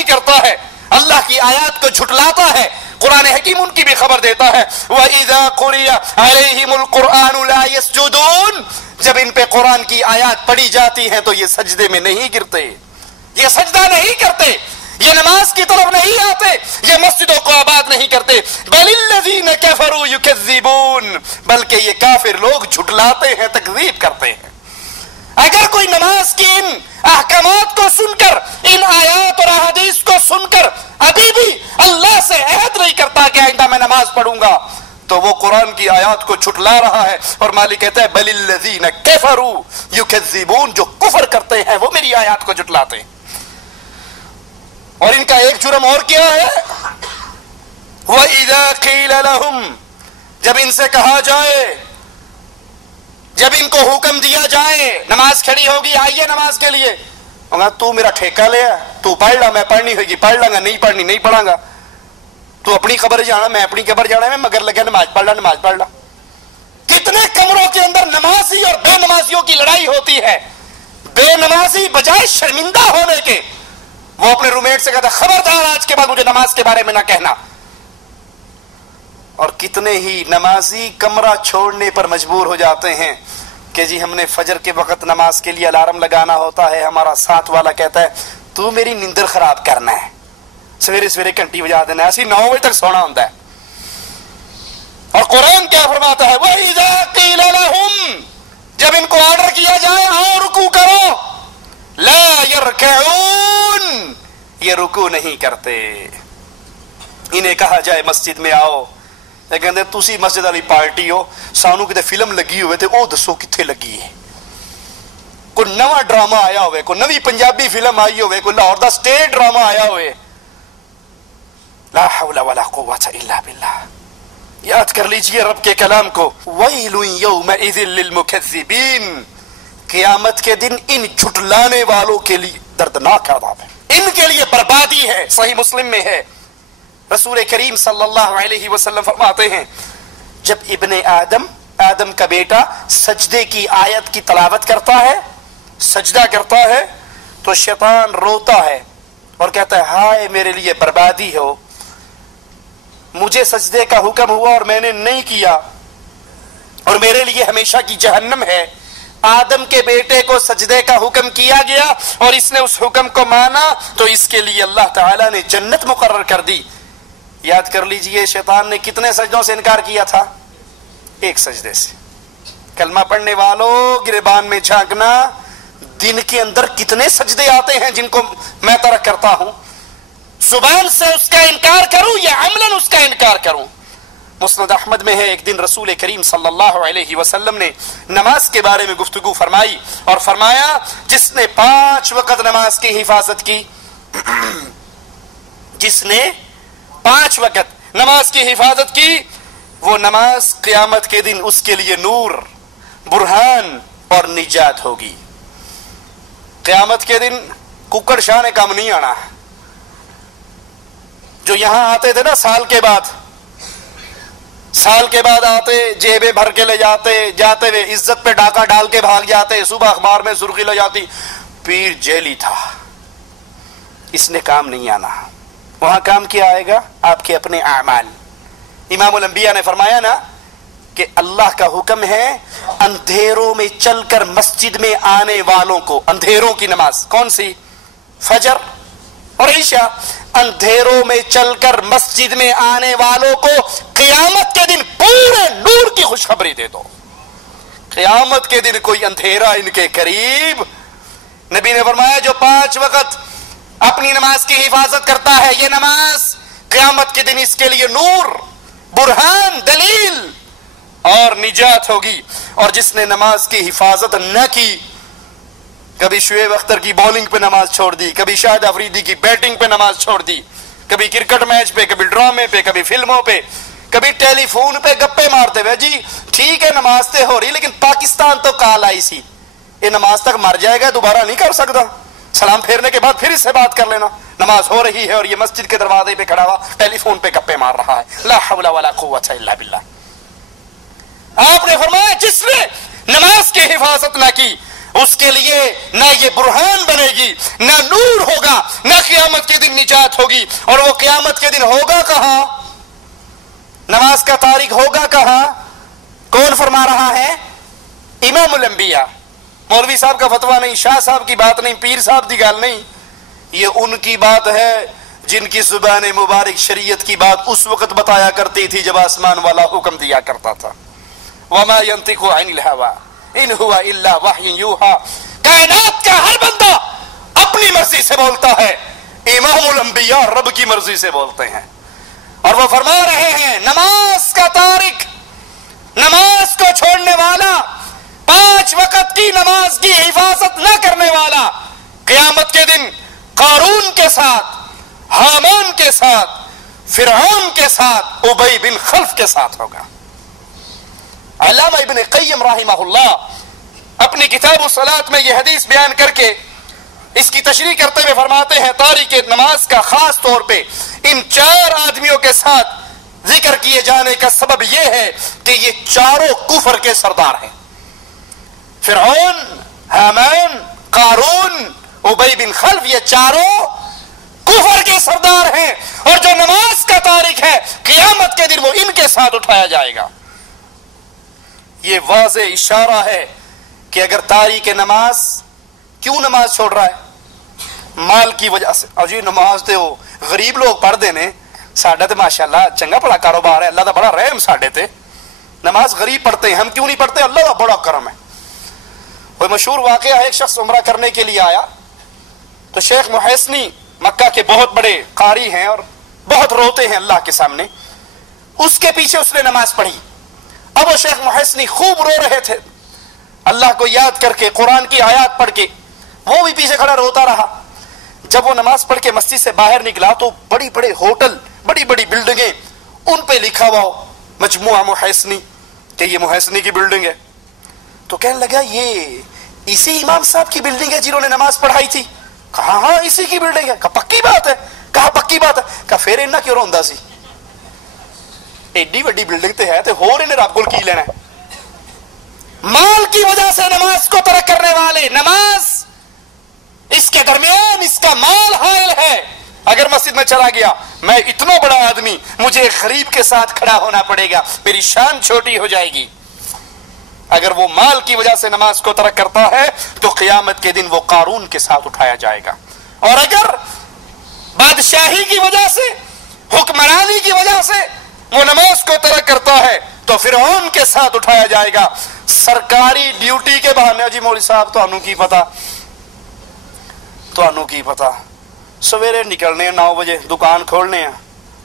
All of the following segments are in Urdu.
بدنامی کرتا ہے، اللہ کی آیات کو جھٹلاتا ہے، قرآن حکیم ان کی بھی خبر دیتا ہے وَإِذَا قُرِئَ عَلَيْهِمُ الْقُرْآنُ لَا يَسْجُدُونَ، جب ان پہ قرآن کی آیات پڑھی جاتی ہیں تو یہ سجدے میں نہیں گرتے، یہ سجدہ نہیں کرتے، یہ نماز کی طرف نہیں آتے، یہ مسجدوں کو آباد نہیں کرتے، بَلِ الَّذِينَ كَفَرُوا يُكَذِّبُونَ، بلکہ یہ کافر لوگ جھٹلاتے ہیں، تکذیب کرتے ہیں۔ اگر کوئی نماز کی ان احکامات کو سن کر، ان آیات اور احادیث کو سن کر ابھی بھی اللہ سے عہد نہیں کرتا کہ آئندہ میں نماز پڑھوں گا، تو وہ قرآن کی آیات کو جھٹلا رہا ہے۔ اور مالک کہتا ہے بَلِ الَّذِينَ كَفَرُوا يُكَذِّبُونَ، جو کفر کرتے ہیں وہ میری آیات کو جھٹلاتے ہیں۔ اور ان کا ایک جرم اور کیا ہے، وَإِذَا قِيلَ لَهُمْ، جب ان سے کہا جائے، جب ان کو حکم دیا جائے نماز کھڑی ہوگی آئیے نماز کے لیے، تو میرا ٹھیکہ لیا، تو پڑھ لا، میں پڑھنی ہوگی پڑھ لاں گا، نہیں پڑھنی نہیں پڑھاں گا، تو اپنی خبر جانا میں اپنی خبر جانا، میں مگر لگا نماز پڑھ لا نماز پڑھ لا۔ کتنے کمروں کے اندر نمازی اور بے نمازیوں کی لڑائی ہوتی ہے، بے نمازی بجائے شرمندہ ہونے کے وہ اپنے روم میٹ سے کہتا خبردار آج کے بعد مجھے نماز کے بارے میں نہ کہنا، اور کتنے ہی نمازی کمرہ چھوڑنے پر مجبور ہو جاتے ہیں کہ جی ہم نے فجر کے وقت نماز کے لیے الارم لگانا ہوتا ہے، ہمارا ساتھ والا کہتا ہے تو میری نیندر خراب کرنا ہے، سویرے سویرے گھنٹی بجا دینا ہے، ایسی 9 بجے تک سونا ہوتا ہے۔ اور قرآن کیا فرماتا ہے وَإِذَا قِيلَ لَهُمْ، جب ان کو آرڈر کیا جائے آؤ رکوع کرو، لَا يَرْكَعُونَ، یہ رکوع نہیں کرتے۔ انہیں کہا جائے مسجد میں آؤ، کہتے تسی مسجد والی پارٹی ہو، سانو کتے فلم لگی ہوئے تھے او دسو کتھے لگی ہے، کوئی نواں ڈرامہ آیا ہوئے، کوئی نوی پنجابی فلم آئی ہوئے، کوئی لاہور دا سٹیٹ ڈرامہ آیا ہوئے، لا حول ولا قوت الا باللہ۔ یاد کر لیجئے رب کے کلام کو وَيْلٌ يَوْمَئِذٍ لِّلْمُكَذِّبِينَ، قیامت کے دن ان جھٹلانے والوں کے لیے دردناک عذاب ہے، ان کے لیے بربادی ہے۔ صحیح مسلم میں ہے، رسول کریم صلی اللہ علیہ وسلم فرماتے ہیں جب ابن آدم کا بیٹا سجدے کی آیت کی تلاوت کرتا ہے، سجدہ کرتا ہے، تو شیطان روتا ہے اور کہتا ہے ہائے میرے لیے بربادی ہو، مجھے سجدے کا حکم ہوا اور میں نے نہیں کیا اور میرے لیے ہمیشہ کی جہنم ہے۔ آدم کے بیٹے کو سجدے کا حکم کیا گیا اور اس نے اس حکم کو مانا تو اس کے لیے اللہ تعالیٰ نے جنت مقرر کر دی۔ یاد کر لیجئے شیطان نے کتنے سجدوں سے انکار کیا تھا؟ ایک سجدے سے۔ کلمہ پڑھنے والوں گریبان میں جھانکنا، دن کے اندر کتنے سجدے آتے ہیں جن کو میں ترک کرتا ہوں، زبان سے اس کا انکار کروں یا عملاً اس کا انکار کروں۔ مسند احمد میں ہے ایک دن رسول کریم صلی اللہ علیہ وسلم نے نماز کے بارے میں گفتگو فرمائی اور فرمایا جس نے 5 وقت نماز کی حفاظت کی، جس نے 5 وقت نماز کی حفاظت کی، وہ نماز قیامت کے دن اس کے لیے نور، برہان اور نجات ہوگی۔ قیامت کے دن ککڑ شاہ نے کام نہیں آنا، جو یہاں آتے تھے نا سال کے بعد آتے، جیبیں بھر کے لے جاتے ہوئے عزت پہ ڈاکہ ڈال کے بھاگ جاتے، صبح اخبار میں سرخی لے جاتی پیر جیلی تھا، اس نے کام نہیں آنا۔ وہاں کام کیا آئے گا؟ آپ کے اپنے اعمال۔ امام الانبیاء نے فرمایا نا کہ اللہ کا حکم ہے اندھیروں میں چل کر مسجد میں آنے والوں کو، اندھیروں کی نماز کون سی؟ فجر اور عشاء، اندھیروں میں چل کر مسجد میں آنے والوں کو قیامت کے دن پورے نور کی خوشخبری دے دو۔ قیامت کے دن کوئی اندھیرا ان کے قریب۔ نبی نے فرمایا جو 5 وقت اپنی نماز کی حفاظت کرتا ہے، یہ نماز قیامت کے دن اس کے لیے نور، برہان، دلیل اور نجات ہوگی۔ اور جس نے نماز کی حفاظت نہ کی، کبھی شعیب اختر کی بولنگ پہ نماز چھوڑ دی، کبھی شاہد افریدی کی بیٹنگ پہ نماز چھوڑ دی، کبھی کرکٹ میچ پہ، کبھی ڈرامے پہ، کبھی فلموں پہ، کبھی ٹیلی فون پہ گپے مارتے ہوئے، جی ٹھیک ہے نماز تے ہو رہی لیکن پاکستان تو کال آئی سی، یہ نماز تک مر جائے گا دوبارہ نہیں کر سکتا، سلام پھیرنے کے بعد پھر اس سے بات کر لینا، نماز ہو رہی ہے اور یہ مسجد کے دروازے پہ کھڑا ہوا ٹیلی فون پہ گپے مار رہا ہے۔ لا حول ولا قوت الا باللہ۔ آپ نے فرمایا جس نے نماز کی حفاظت نہ کی، اس کے لیے نہ یہ برہان بنے گی، نہ نور ہوگا، نہ قیامت کے دن نجات ہوگی۔ اور وہ قیامت کے دن ہوگا کہاں؟ نماز کا تارک ہوگا کہاں؟ کون فرما رہا ہے؟ امام الانبیاء۔ مولوی صاحب کا فتویٰ نہیں، شاہ صاحب کی بات نہیں، پیر صاحب کی گال نہیں، یہ ان کی بات ہے جن کی زبان مبارک شریعت کی بات اس وقت بتایا کرتی تھی جب آسمان والا حکم دیا کرتا تھا۔ وما ينطق عن الهوى ان هو الا وحی یوحى۔ کائنات کا ہر بندہ اپنی مرضی سے بولتا ہے، امام الانبیاء رب کی مرضی سے بولتے ہیں۔ اور وہ فرما رہے ہیں نماز کا تارک، نماز کو چھوڑنے والا، 5 وقت کی نماز کی حفاظت نہ کرنے والا، قیامت کے دن قارون کے ساتھ، حامان کے ساتھ، فرعون کے ساتھ، ابی بن خلف کے ساتھ ہوگا۔ علامہ ابن قیم رحمہ اللہ اپنی کتاب الصلاۃ میں یہ حدیث بیان کر کے اس کی تشریح کرتے ہوئے فرماتے ہیں تاریک نماز کا خاص طور پہ ان 4 آدمیوں کے ساتھ ذکر کیے جانے کا سبب یہ ہے کہ یہ چاروں کفر کے سردار ہیں۔ فرعون، حامان، قارون، ابی بن خلف، یہ چاروں کفر کے سردار ہیں، اور جو نماز کا تارک ہے قیامت کے دن وہ ان کے ساتھ اٹھایا جائے گا۔ یہ واضح اشارہ ہے کہ اگر تاریک نماز کیوں نماز چھوڑ رہا ہے؟ مال کی وجہ سے۔ اور جی نماز تے وہ غریب لوگ پڑھتے نے، ساڈا تے ماشاءاللہ چنگا بڑا کاروبار ہے، اللہ دا بڑا رحم ساڈے تے، نماز غریب پڑھتے ہیں، ہم کیوں نہیں پڑھتے؟ اللہ دا بڑا کرم ہے۔ کوئی مشہور واقعہ ہے، ایک شخص عمرہ کرنے کے لیے آیا تو شیخ محسنی مکہ کے بہت بڑے قاری ہیں اور بہت روتے ہیں اللہ کے سامنے، اس کے پیچھے اس نے نماز پڑھی۔ اب وہ شیخ محسنی خوب رو رہے تھے، اللہ کو یاد کر کے، قرآن کی آیات پڑھ کے، وہ بھی پیچھے کھڑا روتا رہا۔ جب وہ نماز پڑھ کے مسجد سے باہر نکلا تو بڑی بڑے ہوٹل، بڑی بڑی بلڈنگیں، ان پہ لکھا ہوا مجموعہ محسنی کہ یہ محسنی کی بلڈنگ ہے۔ تو کہنے لگا یہ اسی امام صاحب کی بلڈنگ ہے جنہوں نے نماز پڑھائی تھی؟ کہا ہاں اسی کی بلڈنگ ہے۔ کہا پکی بات ہے؟ کہا پکی بات ہے۔ کہا پھر انہاں کیوں روندا سی؟ ایڈی وڈی بلڈنگ تے ہے تے ہور انہیں رب کول کی لینا ہے؟ مال کی وجہ سے نماز کو ترک کرنے والے، نماز اس کے درمیان اس کا مال حائل ہے۔ اگر مسجد میں چلا گیا، میں اتنا بڑا آدمی، مجھے ایک غریب کے ساتھ کھڑا ہونا پڑے گا، میری شان چھوٹی ہو جائے گی۔ اگر وہ مال کی وجہ سے نماز کو ترک کرتا ہے تو قیامت کے دن وہ قارون کے ساتھ اٹھایا جائے گا، اور اگر بادشاہی کی وجہ سے، حکمرانی کی وجہ سے وہ نماز کو ترک کرتا ہے تو فرعون کے ساتھ اٹھایا جائے گا۔ سرکاری ڈیوٹی کے بہانے، جی مولوی صاحب تانوں کی پتا، تانوں کی پتا، سویرے نکلنے 9 بجے دکان کھولنے ہیں،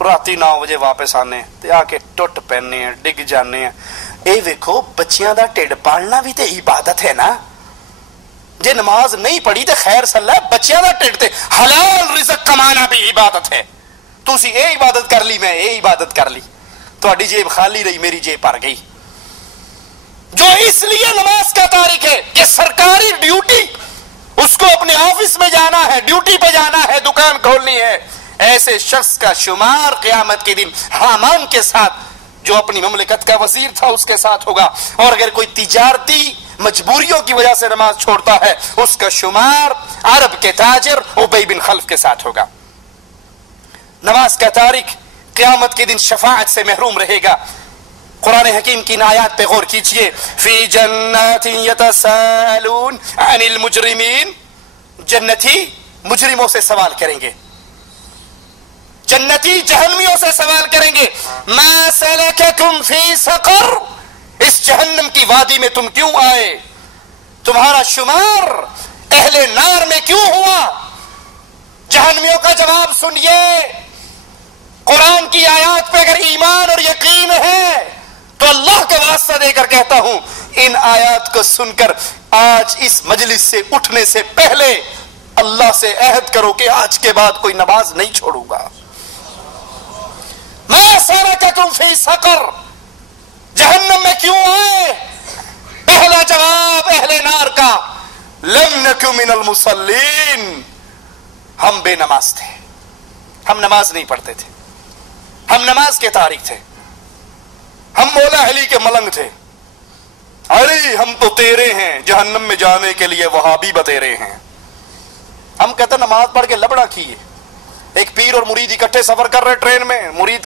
راتی 9 بجے واپس آنے تے آ کے ٹوٹ پہننے ہیں، ڈگ جانے ہیں۔ اے ویکھو بچیاں دا ٹھڈ پالنا بھی تے عبادت ہے نا۔ جے نماز نہیں پڑھی تے خیر صلاح، بچیاں دا ٹھڈ تے حلال رزق کمانا بھی عبادت ہے۔ تسی اے عبادت کر لی، میں اے عبادت کر لی، تہاڈی جیب خالی رہی، میری جیب بھر گئی۔ جو اس لیے نماز کا تارک ہے کہ سرکاری ڈیوٹی، اس کو اپنے آفس میں جانا ہے، ڈیوٹی پہ جانا ہے، دکان کھولنی ہے، ایسے شخص کا شمار قیامت کے دن حامان کے ساتھ، جو اپنی مملکت کا وزیر تھا، اس کے ساتھ ہوگا۔ اور اگر کوئی تجارتی مجبوریوں کی وجہ سے نماز چھوڑتا ہے، اس کا شمار عرب کے تاجر ابی بن خلف کے ساتھ ہوگا۔ نماز کا تارک قیامت کے دن شفاعت سے محروم رہے گا۔ قرآن حکیم کی آیات پہ غور کیجئے، فی جنات یتساءلون عن المجرمین، جنتی مجرموں سے سوال کریں گے، جنتی جہنمیوں سے سوال کریں گے، ما سلککم فی سقر، اس جہنم کی وادی میں تم کیوں آئے؟ تمہارا شمار اہل نار میں کیوں ہوا؟ جہنمیوں کا جواب سنیے، قرآن کی آیات پہ اگر ایمان اور یقین ہے تو اللہ کا واسطہ دے کر کہتا ہوں، ان آیات کو سن کر آج اس مجلس سے اٹھنے سے پہلے اللہ سے عہد کرو کہ آج کے بعد کوئی نماز نہیں چھوڑوں گا۔ ما سلککم فی سقر، جہنم میں کیوں آئے؟ پہلا جواب اہل نار کا، لم نک من المصلین، ہم بے نماز تھے، ہم نماز نہیں پڑھتے تھے، ہم نماز کے تارک تھے، ہم مولا علی کے ملنگ تھے، ارے ہم تو تیرے ہیں، جہنم میں جانے کے لیے وہابی بتیرے ہیں۔ ہم کہتے ہیں نماز پڑھ کے لبڑا کیے۔ ایک پیر اور مرید اکٹھے سفر کر رہے ٹرین میں، مرید